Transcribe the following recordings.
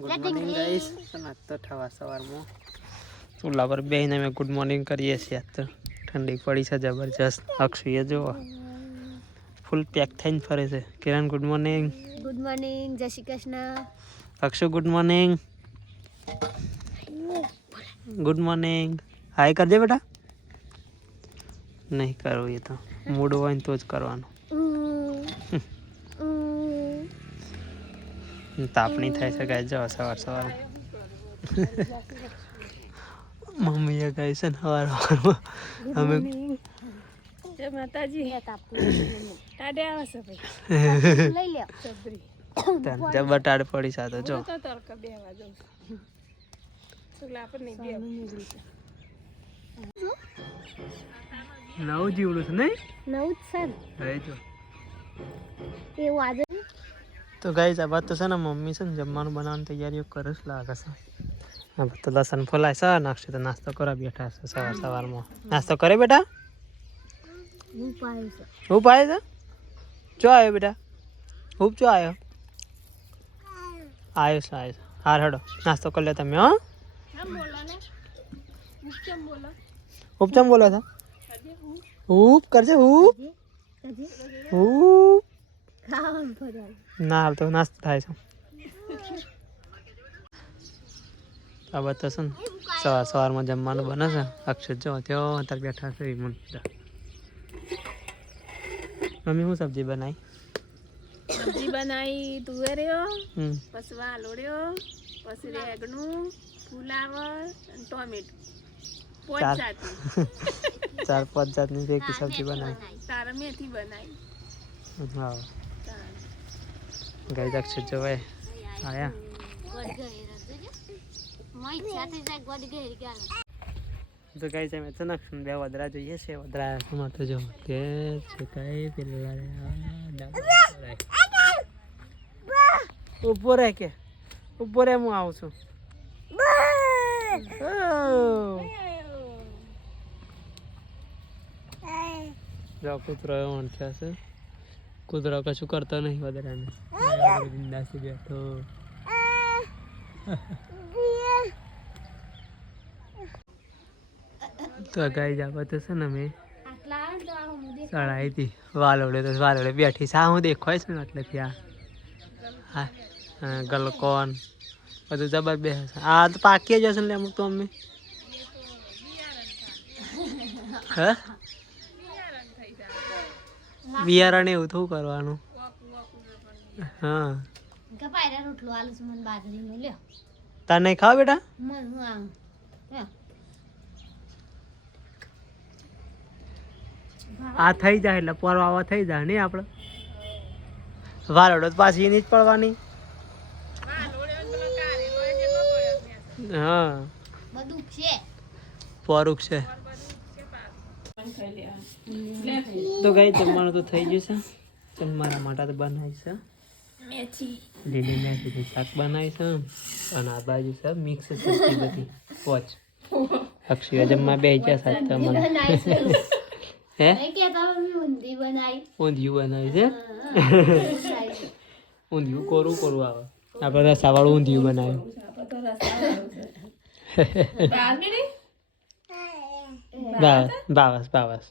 Good morning guys આજ તો સવારમાં ચૂલા પર બેહીને અમે ગુડ મોર્નિંગ કરીએ છીએ. આજ તો ઠંડી પડી છે જબરજસ્ત. અક્ષય જો ફૂલ પેક થઈને ફરે છે. Kiran good morning. Good morning, જય Shri Krishna. Akshu good morning. Good morning. Hi કરજે બેટા. નહીં કરવું એ તો મૂડ હોય ને તો જ કરવાનું. તાપણી થાય છે ગાય જો સવાર મમ્મીએ કહે છે ને સવારમાં અમે જય માતાજી. ટાડે આવે છે ભાઈ. લઈ લે સબરી. જબરટાડ પડી છે તો જો તો તરકા બેવા જાઉં સુલા પર નહીં બેવ. નવું જીવડું છે નહીં નવું જ છે હવે જો એવું આજે તો ગાઈસ આ વાત તો છે ને મમ્મી છે ને જમવાનું બનાવવાની તૈયારીઓ કરે છે લાગે છે. હા તો લસણ ફોલાય છે નાખશે તો નાસ્તો કરવા બેઠા છે સવારમાં. નાસ્તો કરે બેટા? હું પાય છે. હું પાય છે? ચો આવ્યો બેટા? હું ચો આવ્યો? આવ્યો છે આવ્યો છે. હાર હડો નાસ્તો કરી લે તમે. હો ઉપચમ બોલો છો? ઉપ કરજે ઉપ ઉપ. ના હાલ તો નાસ્તો થાય છે. આ બધા છે ને સવારમાં જમવાનું બને છે. અક્ષર જો ત્યાં અત્યારે બેઠા છે. મમ્મી શું સબ્જી બનાવી? સબ્જી બનાવી તુવેર્યો, પછી વાલોડ્યો, પછી રેગણું, ફુલાવર અને ટોમેટો. ચાર પાંચ જાતની ભેગી સબ્જી બનાવી. તારા મેથી બનાવી. હા ગાય અક્ષર જોવાય આયા તો ગાય છે મેં ચનક્ષ બે વદરા જોઈએ છે. વદરા એમાં તો જો કે છે કઈ પેલા ઉભો રહે કે ઉભો રહે હું આવું છું. જો કૂતરો એવો થયા છે. કૂતરો કશું કરતો નહીં વદરાને બિંદાસી બેઠો. તો ગાઈ જાવ તો છે ને મેં ચડાવી હતી વાલોડે તો વાલોડે બેઠી સા હું દેખાય છે ને એટલે ત્યાં હા ગલકોન બધું જબર બેસે. આ તો પાકી જશે ને અમુક તો અમે હા બિયારણ એવું થવું કરવાનું. હા તાર નહીં ખાવ બેટા? આ થઈ જાય એટલે પરવા થઈ જાય નહીં આપણે વાલોડો પાછી એની જ પડવાની. હા પોરુક છે તો ગઈ જમવાનું તો થઈ જશે. પણ મારા માટે તો બનાવી છે લીલી મેથી શાક બનાવી છે. અને આ બાજુ છે મિક્સ સબ્જી બધી પોચ. અક્ષય જમવા બે ગયા સાથે તમને હે ઊંધિયું બનાવી છે. ઊંધિયું કોરું કોરું આવે. આપણે રસાવાળું ઊંધિયું બનાવ્યું. બાવસ બાવસ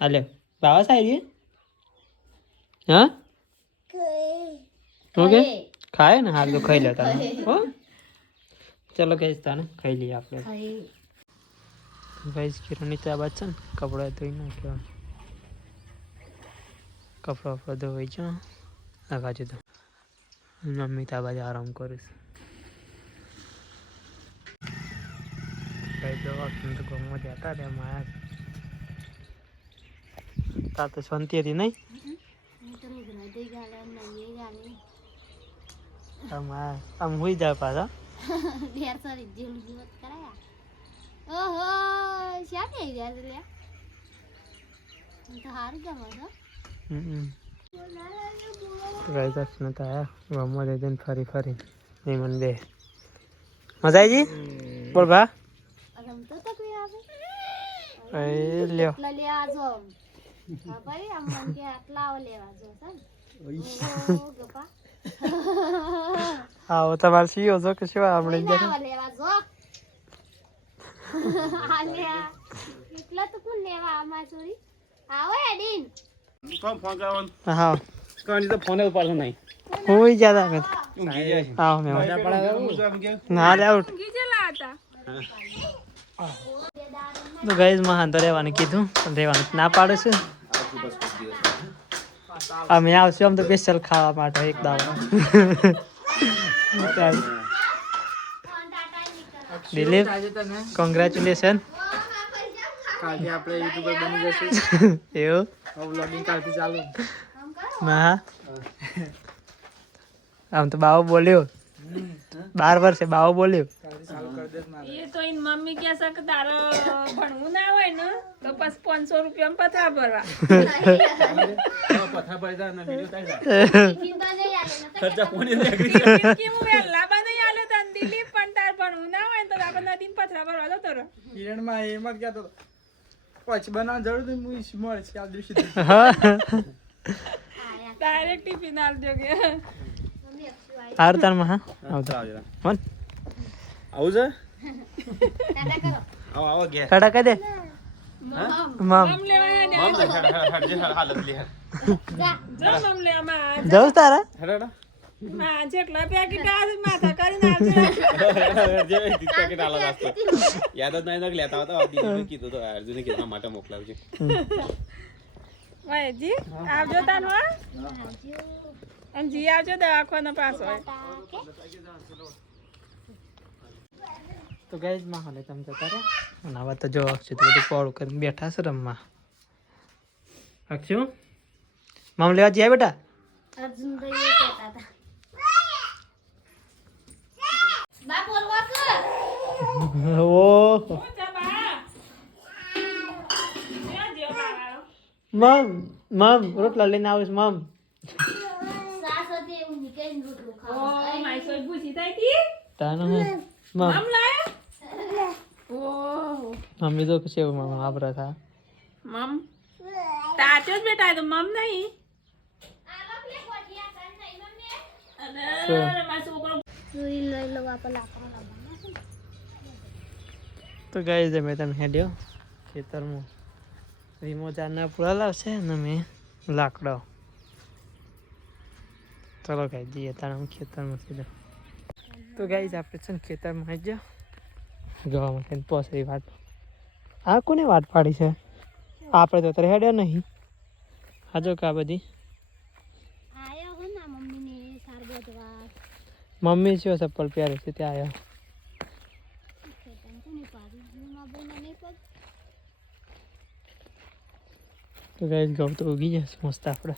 હાલે બાવસ આવી હા ઓકે ખાય ને હાલ તો ખાઈ લે તમે. હો ચલો કહીશ તને ખાઈ લઈએ આપણે. ભાઈ કિરણની તો આ બાદ છે ને કપડા ધોઈ નાખ્યા. કપડા વપડા ધોઈ છે આ બાજુ તો મમ્મી તો આ બાજુ આરામ કરીશ. કઈ જવા તો ગમવા જતા રે માયા તાર તો શાંતિ હતી નહીં? આમ હોઈ જાય પાછા. ફરી ફરી મને બે મજા આવી ગઈ. બોલ ભા લ્યો આવો તમારે સીઓ છો કે શું આપણે લેવા જો આલ્યા એટલા તો કોણ લેવા આમાં ચોરી આવો એડીન કોણ ફોન કરવાનો હા કોણ તો ફોન ઉપાડતો નહીં હું જ્યાદા મેં ઊંઘી જાય છે આવો મેં ના લે આઉટ ગીજેલા હતા તો ગાઈઝ માં તો રહેવાનું કીધું પણ રહેવાનું ના પાડું છું અમે આવશું આમ તો સ્પેશિયલ ખાવા માટે એક દાવા દિલીપ કોંગ્રેચ્યુલેશન કાલથી આપણે યુટ્યુબર બની જશું એવું વ્લોગિંગ કાલથી ચાલુ હા આમ તો બાવો બોલ્યો 12 વર્ષે બાવો બોલ્યો એ તો એની મમ્મી કહે છે કે તારે ભણવું ના હોય ને તો પછી 500 રૂપિયામાં પથરા ભરવા પથા પડી જાય ને વિડિયો થાય ચિંતા નહીં આલે ખર્ચા કોને કે હું વેલા બની આલે તન દિલીપ પણ તાર ભણવું ના હોય ને તો આપણે નદીન પથરા ભરવા જતો રહો કિરણમાં એમાં ક્યાં તો પછી બનાવ જરૂર તો હું મળે છે આ દિવસે ડાયરેક્ટ ટિફિન આલ જોગે હાર તારમાં હા આવતો કોણ આવું છે ટાટા કરો આવો ગયા કડા કહી દે મમ મમ લેવા દે હટ હાલત લે જા મમ લે આમાં જવું તારા હેડા માં જેટલા પેકેટ આજ માથા કરીને આવજે જે પેકેટ આલા રાખતો યાદ જ નહીં લેતા હતા દીદી કીધું તો અર્જુને કીધું માટે મોકલાવજો ભાઈજી આવજો તાનો અને જી આવજો દવાખાના પાસ હોય તો ગાઈઝ માં હાલે તમે જતા રહે અને હવે તો જો અક્ષુ તો બધું પોળું કરીને બેઠા છે રમવા અક્ષુ મામ લેવા જઈએ બેટા અર્જુન તો એ કહેતા હતા બા બોલવા કર ઓહો મમ મમ રોટલા લઈને આવીશ મમ સાસ હતી એવું નીકળીને રોટલો ખાવા ઓ માય સોય ભૂસી થઈ હતી તાનો મમ મમ લાયા ઓ મમ્મી તો કે સેવ મમ આપરા થા મમ તાચો જ બેટા તો મમ નહીં અરે મારો છોકરો જોઈ લઈ લો આપા લાકડા તો ગાઈઝ અમે તમે હેડ્યો ખેતરમાં રીમો ચારના પૂરા લાવશે ને મેં લાકડો ચલો ગાઈ જઈએ તારે હું ખેતરમાં સીધો તો ગાઈઝ આપણે છે ને ખેતરમાં આવી જાઓ જોવા માટે પોસરી વાટ આ કોને વાટ પાડી છે આપણે તો તારે હેડ્યો નહીં આ જો કા બધી આયો હો ના મમ્મી ને સાર બધવા મમ્મી છે ચપ્પલ પહેરે છે ત્યાં આવ્યો તો ગાઈઝ ઘઉં તો ઉગી જશે મસ્ત આપણે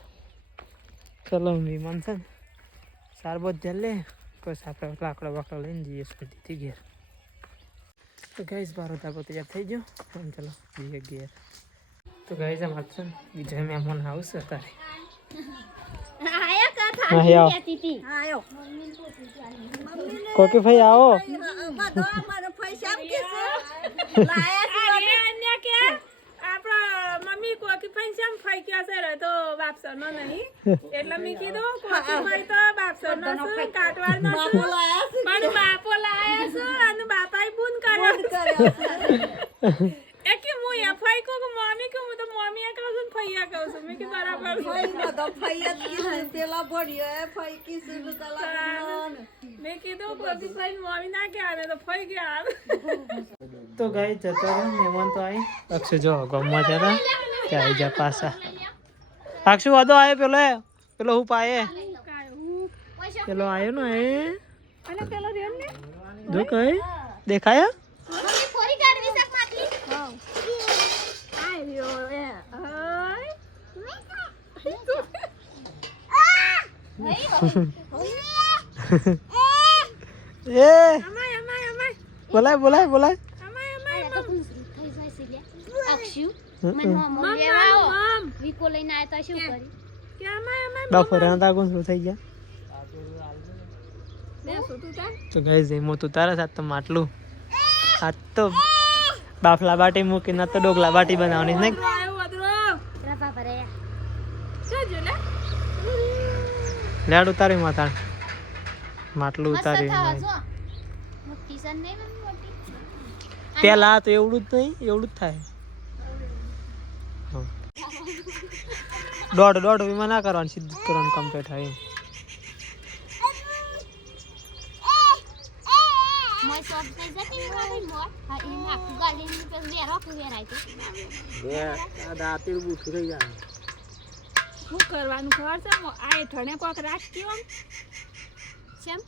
ચલો વિમાન છે ને સારબત જલ લે પછી આપણે લાકડો બાકડો લઈને જઈએ સ્કૂટીથી ઘેર તો ગાઈઝ બારો ધાબો તૈયાર થઈ ગયો અને ચલો જઈએ ઘેર તો ગાઈઝ અમારે છે ને બીજો મહેમાન આવશે અત્યારે આયા કા હા, આવો. થાતી હતી આયો કોકી ભાઈ આવો બધો અમારો પૈસા કે છે લાયા છે અન્ય કે આપણા મમ્મી કોકી પૈસા ફાઈ ગયા છે રે તો વાપસર નો નહીં એટલે મેં કીધું કોકી ભાઈ તો વાપસર નો છે કાટવાર નો બાપો લાયા છે પણ બાપો લાયા છે અને બાપાએ બૂન કર્યો એ કે હું એ ફાઈ કો મમ્મી કે હું તો મમ્મી એ કહું છું ફૈયા કહું છું મેં કે બરાબર મેં કીધું કોકી ભાઈ મમ્મી ના કે આને તો ફાઈ ગયા તો ગાઈ જતો રહ્યો મહેમાન તો આવી અક્ષુ જો ગમવા જતા ત્યાં આવી જા પાછા અક્ષુ વાદો આવ્યો પેલો હું પાયે પેલો આવ્યો ને એ અને પેલો રેન ને જો કઈ દેખાયા મમ્મી ફોરી કાઢવી શક માટલી હા આયો એ હાય એ અમાય અમાય અમાય બોલાય અમાય અમાય અક્ષુ મને મમ લેવા આવો વિકો લઈને આયા તો શું કરી કે અમાય અમાય બપોરે તાગું શું થઈ ગયા બે સુતું તા તો ગાઈઝ એમ તો તારા સાથ તો માટલું આ તો બાફલા બાટી મૂકી ના તો ડોગલા બાટી બનાવવાની ને આયો અદરો રપા ભરાયા શું જોલે લેડ ઉતારી માથા માટલું મસ્ત ઉતારી થાવા જો મોટી સન નહીં મમ્મી મોટી પેલા તો એવડું જ નહીં એવડું જ થાય હા. દોઢ વિમાં ના કરવાનું સીધું જ કરવાનું કમ્પ્લીટ થાય એમ. મોય સોપ થઈ જતી મારી મોર હા એ નાખું ગાલી પે વેરો કે વેરાય તો દાંતેડું બૂઠું થઈ જાય શું કરવાનું ખબર છે આ હેઠણે કોક રાખ્યો કેમ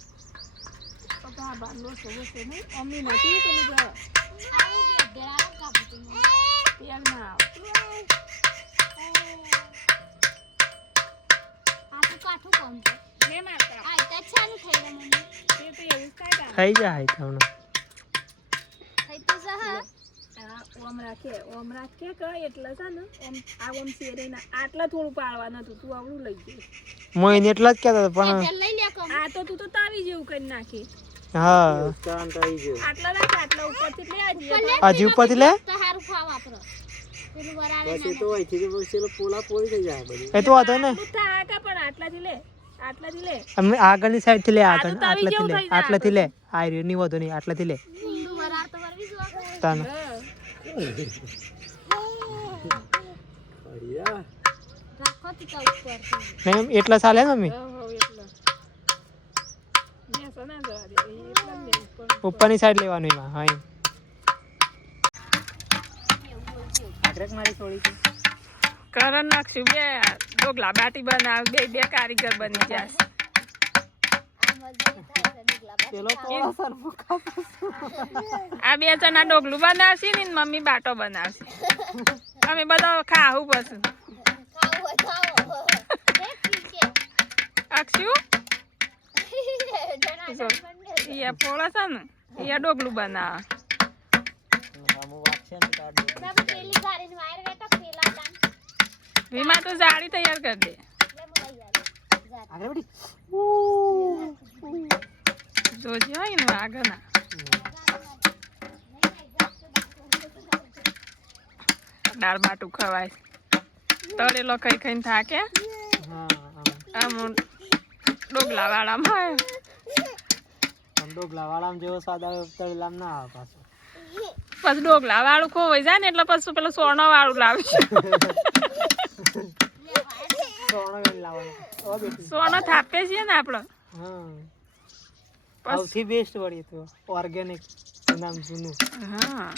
પપ્પા બાંધો છે નહીં અમ્મી નથી પેલું આવું કે દેરા કાપી તું તેલ ના આવતું આ તો કાઠું કોમ છે લે માતા આ તો ચાલુ થઈ ગયું મમ્મી તે તો એવું જ થાય થઈ જાય તમને થઈ તો સહ ઓમ રાખે કે એટલે છે ને ઓમ આ ઓમ શેરે ના આટલા થોડું પાડવાનું હતું તું આવડું લઈ ગઈ મોઈને એટલા જ કહેતા હતા પણ તેલ લઈ લે કમ આ તો તું તો તાવી જેવું કરી નાખી હા આટલા રાખ આટલા ઉપરથી લે આજે હજી ઉપરથી લે તો હારું ખાવા વાપરો પેલું વરાળે ના એ તો વાંધો ને થાય કા પણ આટલાથી લે અમે આગળની સાઈડ થી લે આ તો તાવી જેવું થઈ જાય આટલાથી લે આ રહ્યું નહીં વધુ નહીં આટલાથી લે ઊંડું વરાળ તો વરવી જો તાન રાખો તી કા ઉપર નહીં એટલા ચાલે ને મમ્મી ઉપરની સાઈડ લેવાનું એમાં હા એમ કરણ નાખશું બે ઢોકલા બાટી બનાવ બે કારીગર બની જાય આ બે જણા ડોગલું બનાવશે ને મમ્મી બાટો બનાવશે અમે બધા ખાવું પછી ખાવો અક્ષુ ઈયા પોળા છે ને ઈયા ડોગલું બનાવે પેલી ગાડી વાયર બેઠો પેલા દાન ભીમા તો જાળી તૈયાર કરી દે જોજો એનું આગળ ના દાળ બાટું ખવાય તળેલો ખાઈ ખાઈને થાકે આમ ડોગલા વાળામાં ડોગલા વાળામાં જેવો સ્વાદ આવે તળેલામ ના આવે પાછો પછી ડોગલા વાળું ખોવાઈ જાય ને એટલે પછી પેલું સોનો વાળું લાવશે સોનો થાપે છે ને આપડે સૌથી બેસ્ટ વળી તો ઓર્ગેનિક નામ જૂનું હા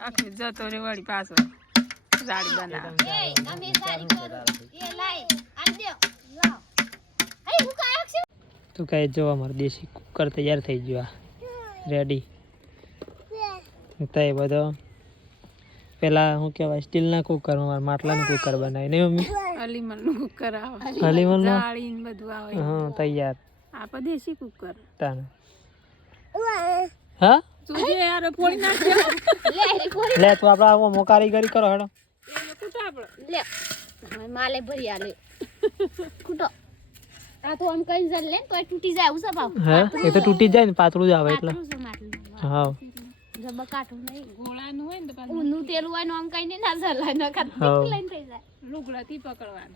આખી જતો રે વળી પાછો જાડી બનાવે એ અમે સારી કરું એ લાઈ આલ દે લાવ હે હું કાયો છે તો કઈ જો અમારું દેશી કુકર તૈયાર થઈ ગયું રેડી તો એ બધો પેલા શું કહેવાય સ્ટીલના કુકરમાં માટલાનું કુકર બનાવી નહીં મમ્મી અલીમલનું કુકર આવે અલીમલનું જાળી ને બધું આવે હા તૈયાર આપણે દેશી કુકર તાને હા તુજે યાર ફોડી નાખ્યો લે તું આપડા આવો કારીગરી કરો હેડો કુટા આપણે લે હવે માલે ભરી આલે કુટો આ તો આમ કઈ જલ લે તોય તૂટી જાય ઉસા ભાવ હા એ તો તૂટી જાય ને પાતળું જ આવે એટલે હા જબ કાઠું નહીં ગોળાનું હોય ને તો પાછું ઊનું તેલું હોય ને આમ કઈ ના જલાય ન ખાત હા. લઈને થઈ જાય લુગડાથી પકડવાનું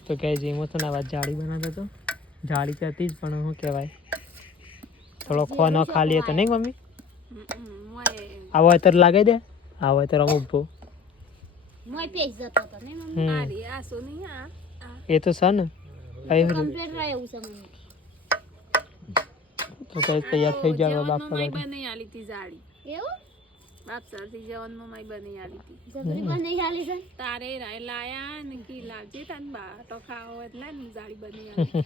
તો કહે છે એમાં તો ના વાત જાળી બનાવતો તો જાળી તો હતી જ પણ શું કહેવાય થોડો ખોનો ખાલી હતો નહીં મમ્મી આવો અત્યારે લાગે દે આવો અત્યારે અમુક ભો મોય પેજ જતો તો ને મમ્મી મારી આ સો નહીં આ એ તો છે ને કમ્પ્લીટ રહે એવું છે મમ્મી તો કહે તૈયાર થઈ જાય બાપ જવનમાં માઈ બની આલી તી જાળી એવું બાપ સરથી જવનમાં માઈ બની આલી તી જબરી બની હાલી છે તારે રાય લાયા ને કી લાવજે તન બાટો ખાવો એટલે ને જાળી બની આલી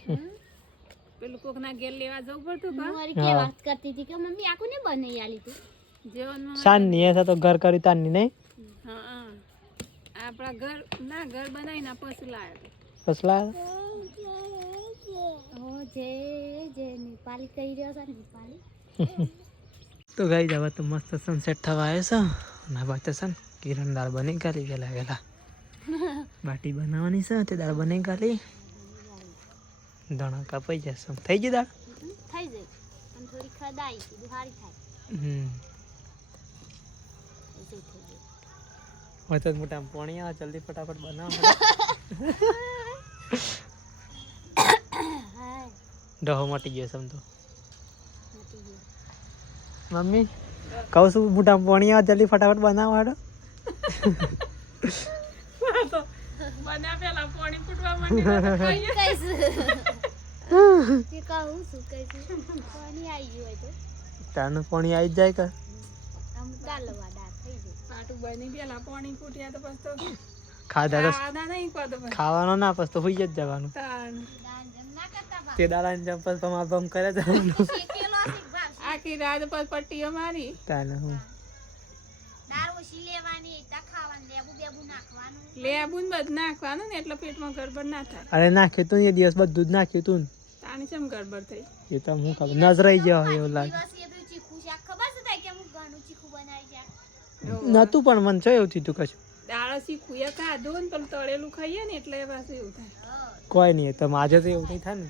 પેલું કોક ના ઘેર લેવા જવું પડતું કા મારી કે વાત કરતી હતી કે મમ્મી આકુ ને બની આલી તું જીવનમાં સાંજની એસા તો ઘર કરી તારની નહીં હા આપણા ઘર બનાવીને પછી લાયા ફસલા ઓ જે નેપાળી કહી રહ્યો છે નેપાળી તો ગઈ જવા તો મસ્ત સનસેટ થવા આવે છે અને બાદ છે ને કિરણ દાળ બની કાઢી ગયેલા બાટી બનાવવાની છે તે દાળ બની કાઢી દાણા કાપાઈ જશે થઈ ગઈ દાળ થઈ જાય અને થોડી ખદાઈ કીધું હારી થાય એસે થઈ ગયું હોય તો મોટા પાણી આવે જલ્દી ફટાફટ બનાવો ડહો મટી ગયો સમજો મમ્મી કહું છું મોટા પાણી આવે જલ્દી ફટાફટ બનાવો હાડો તો બન્યા પેલા પાણી ફૂટવા માંડ્યું તો કહીએ. કે કહું શું કહીશું પાણી આવી ગયું હોય તો તારનું પાણી આવી જ જાય કે આમ ગાલવા દાળ થઈ જાય પાટું બની પેલા પાણી ફૂટ્યા તો પછી તો ખાધા તો ખાવાના નહીં કહો તો પછી ખાવાનો ના પછી તો હોઈ જ જવાનું તાણ. દાળ જેમ ના કરતા બા તે દાડાની ચંપલ તો બમ કરે જવાનું શેકેલો છે ભાગ આખી રાત પછી પટ્ટીઓ મારી તાને હું દાળ ઓછી લેવાની તા ખાવાનું લેબુ બેબુ નાખવાનું લેબુ ને બધું નાખવાનું ને એટલે પેટમાં ગડબડ ના થાય. અરે નાખ્યું તું એ દિવસ બધું જ નાખ્યું તું ને. તાણી કેમ ગડબડ થઈ? એ તો હું ખબર નજરાઈ ગયો હોય એવું લાગે દિવસ એ બધું ચીખું શાક ખબર છે તાય કે હું ઘણું ચીખું બનાવી શાક નતું પણ મને છો એવું થયું કશું દાળ શીખું એ ખાધું ને પેલું તળેલું ખાઈએ ને એટલે પાછું એવું થાય. કોઈ નહીં તો આજે તો એવું નહીં થાય ને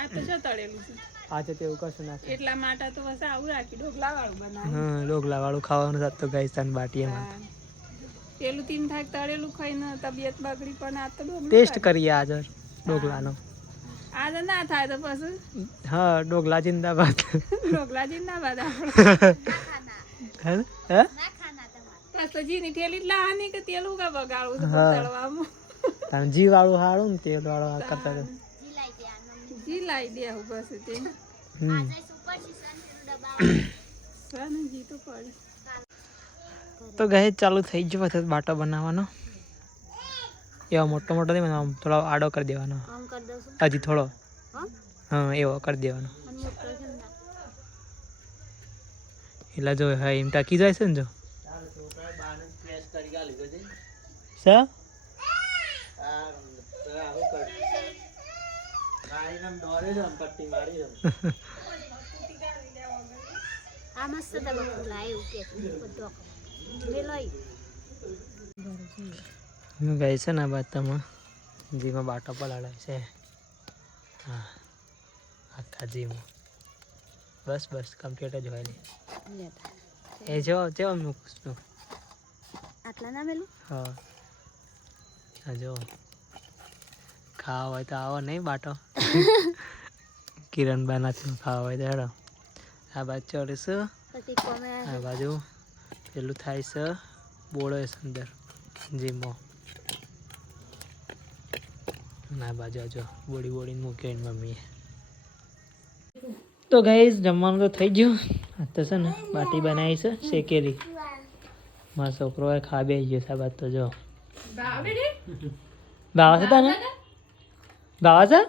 આ તો શું તળેલું છે આજે તો એવું કશું ના થાય એટલા માટે તો બસ આવું રાખી ડોકલા વાળું બનાવે. હા ડોગલા વાળું ખાવાનું સાથ તો ગાઈસ્તાન બાટી એમાં પેલું તીન થાક તળેલું ખાઈને તબિયત બગડી પણ આ તો ડોકલું ટેસ્ટ કરીએ આજે ડોગલાનો આજે ના થાય તો પછી હા ડોગલા જિંદાબાદ ડોકલા જિંદાબાદ આપણે. હે ના ખાના તમારે બસ તો જીની ઠેલી જ લાવવાની કે તેલું કા બગાડવું છે હા. તળવામાં. તમે જી વાળું હારું ને તેલ વાળું આ કરતા રહો. જીલાઈ દે આનો જી લાવી દેવું બસ તે હમ આજે સુપર સીઝન ડબ્બા સને જી તો પડે. તો ગાય ચાલુ થઈ ગયો વખત બાટો બનાવવાનો એવો મોટો મોટો નહીં બનાવવાનો થોડો આડો કરી દેવાનો આમ કરી દઉં છું હજી થોડો હા હા એવો કરી દેવાનો અને મોટો કેમ ના એટલે જો હા એમ ટાકી જાય છે ને જો સા આ મસ્ત દબા લાય કે બધો મે લઈ હું ગઈ છે ને બાતામાં જીમાં બાટો પલાળે છે હા આખા જીમાં બસ બસ કમ્પ્લીટ જ હોય નહીં લેતા એ જો જેવો મૂકશું આટલા ના મેલું હા હા જો ખાવા હોય તો આવો નહીં બાટો કિરણ બાનાથી ખાવા હોય તો હેડો આ બાજુ ચડીશું પછી કોમે આ બાજુ પેલું થાય છે બોળો છે અંદર જીમો ના બાજુ જો બોડી બોડીને મૂકી મમ્મીએ તો ગાઈસ જમવાનું તો થઈ ગયું આ તો છે ને બાટી બનાવી છે શેકેલી મારો છોકરો ખા બે ગયો છે બાદ તો જો ભાવે રે ભાવે છે તને ભાવે છે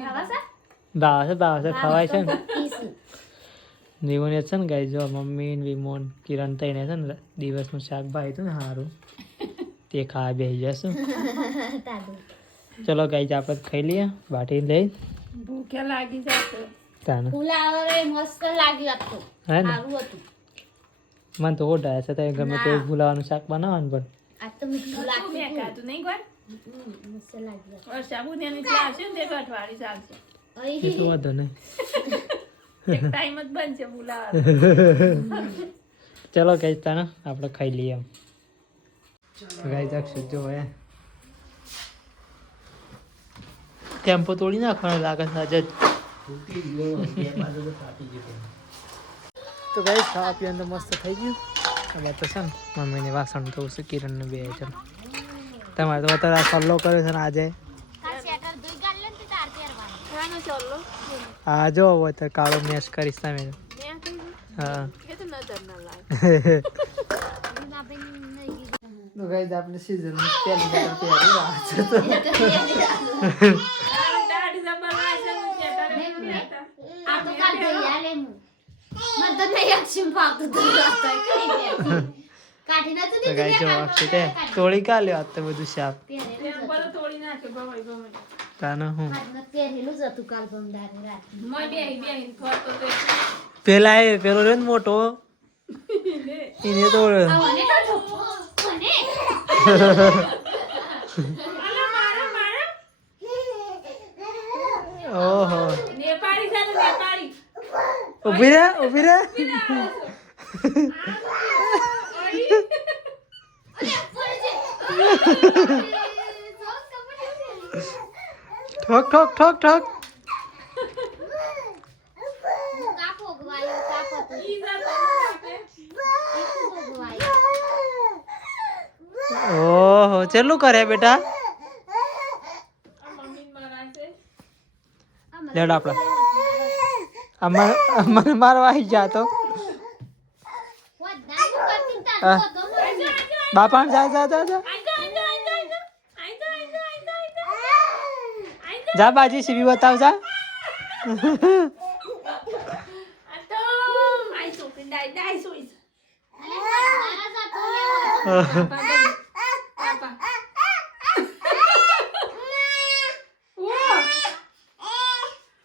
ખાવા છે ભાવે છે ખવાય છે ને પીસ જીવન છે ને ગાઈ જો મમ્મી ને વિમોન કિરણ થઈને છે ને દિવસનું શાક ભાઈ હતું ને સારું તે ખાવા બેસી જશું તાદુ ચલો ગાઈ આપણે ખાઈ લઈએ બાટી લઈ ભૂખ્યા લાગી જશે. તાને ફુલાવરે મસ્ત લાગ્યું આખું હે ને સારું હતું મને તો ઓઢાય છે તો ગમે તે ભૂલાવાનું શાક બનાવવાનું પણ આ તો મીઠું લાગ્યું મેં ખાધું નહીં કોઈ મસ્ત લાગ્યું વર્ષાબુનિયાની ક્લાસ છે ને તે અઠવાડિયે ચાલશે. એ તો વાંધો નહીં એક ટાઈમ જ બનશે બોલાવા. ચલો ગાઈ તાને આપણે ખાઈ લઈએ ગાઈ જાગશું જો હે ટેમ્પો તોડી નાખવાનો લાગે છે આજે તો ગાઈ ખાવા પીવાનું તો મસ્ત થઈ ગયું હવે તો છે ને મમ્મીને વાસણ ધોવું છે કિરણને બે છે તમારે તો અત્યારે આ સલ્લો કર્યો છે ને આજે આ શેટર ધોઈ ગાલ લે ને તે તાર પહેરવાનું ખાનો ચાલો આ જો હોય તો કાળો મેશ કરીશ તમે મેં હા એ તો નજર ના લાગે. એમાં આપણે નહીં કીધું તો ગાઈ આપણે સીઝન પહેલી વાર પહેરી આ છે તો દાઢી જબર લાગે છે ને શેટર એ પહેરતા. આ તો કાલ ધોઈ આલે હું મને તો નહીં અક્ષમ ફાવતું તો રાતોય કરી દે કાઢી નથી તો દીધી ગાઈ જો અક્ષિતે તોડી કાઢ્યો આ તો બધું શાક ત્યાં બધું તોડી નાખ્યું ગમે ગમે. તાને હું પહેરેલું જ હતું કાલ બમદારે રાત મોય બેહી ફરતો તો પેલા એ પેલો રહ્યો ને મોટો એને તો મને તો મને ઓહો નેપાળી છે ને નેપાળી. ઉભી રે ઠોક ઠોક ઠોક ઠોક ચેલું કરે બેટા મમ્મી મારા છે લેડ આપડે મને મારવા આવી જા તો હા. બાપા જા જા જા જા જા બાજી સીવી બતાવ જા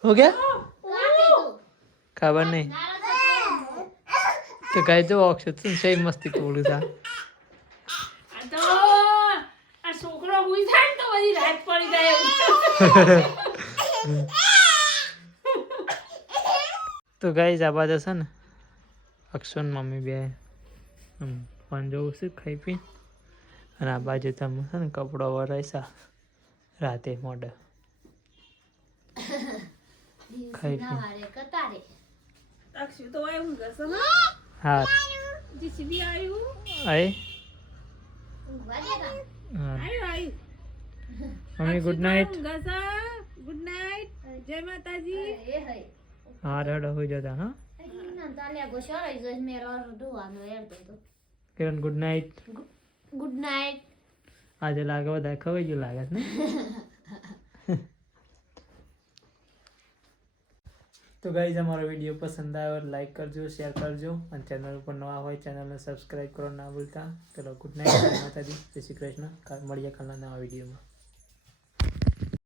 हो गया खबर नहीं तो कहे जो अक्षर तुम सही मस्ती तोड़ू था આ છોકરો હુઈ જાય ને તો બધી રાત પડી જાય એવું. તો ગાઈઝ આ બાજુ છે ને અક્ષર ને મમ્મી બે ફોન જોઉં છું ખાઈ પી અને આ બાજુ તમે છે ને કપડો વરાયસા રાતે મોડે ખાઈ પી અક્ષુ તો એવું કરશે હા જીસીબી આવ્યું આય આવ્યું આવ્યું mummy good night good night જય માતાજી હા રડો હોઈ જતા હા કિરણ ગુડ નાઇટ ગુડ નાઇટ. આજે લાગે બધા ખવાઈ ગયું લાગે છે ને તો ગાઈઝ અમારો વિડીયો પસંદ આવ્યો લાઈક કરજો શેર કરજો અને ચેનલ ઉપર નવા હોય ચેનલને સબસ્ક્રાઈબ કરો ના ભૂલતા ચલો ગુડ નાઇટ માતાજી જય શ્રી કૃષ્ણ મળીએ કાલના નવા વિડીયોમાં